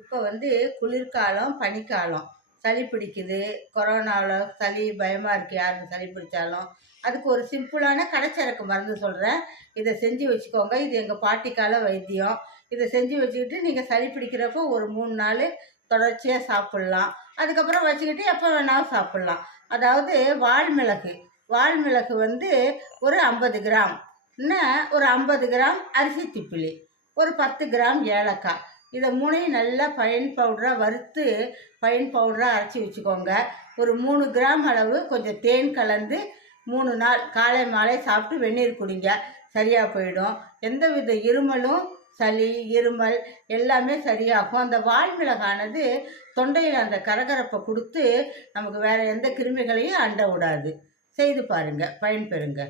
இப்போ வந்து குளிர்காலம், பனிக்காலம். சளி பிடிக்குது. கொரோனாவில் சளி பயமாக இருக்குது. யாருக்கு சளி பிடிச்சாலும் அதுக்கு ஒரு சிம்பிளான கடைச்சரக்கு மருந்து சொல்கிறேன். இதை செஞ்சு வச்சுக்கோங்க. இது எங்கள் பாட்டிக்கால வைத்தியம். இதை செஞ்சு வச்சுக்கிட்டு நீங்கள் சளி பிடிக்கிறப்போ ஒரு 3 நாள் தொடர்ச்சியாக சாப்பிட்லாம். அதுக்கப்புறம் வச்சுக்கிட்டு எப்போ வேணாலும் சாப்பிட்லாம். அதாவது வால்மிளகு. வால்மிளகு வந்து ஒரு 50 கிராம், இன்னும் ஒரு 50 கிராம் அரிசி திப்பிலி, ஒரு 10 கிராம் ஏலக்காய். இதை 3ஐயும் நல்லா ஃபைன் பவுடராக வறுத்து ஃபைன் பவுடராக அரைச்சி வச்சுக்கோங்க. ஒரு 3 கிராம் அளவு கொஞ்சம் தேன் கலந்து 3 நாள் காலை மாலை சாப்பிட்டு வெந்நீர் குடிங்க. சரியாக போயிடும். எந்தவித இருமலும் சளி இருமல் எல்லாமே சரியாகும். அந்த வால்மிளகானது தொண்டையில் அந்த கரகரப்பை கொடுத்து நமக்கு வேறு எந்த கிருமிகளையும் அண்ட விடாது. செய்து பாருங்கள், பயன்பெறுங்க.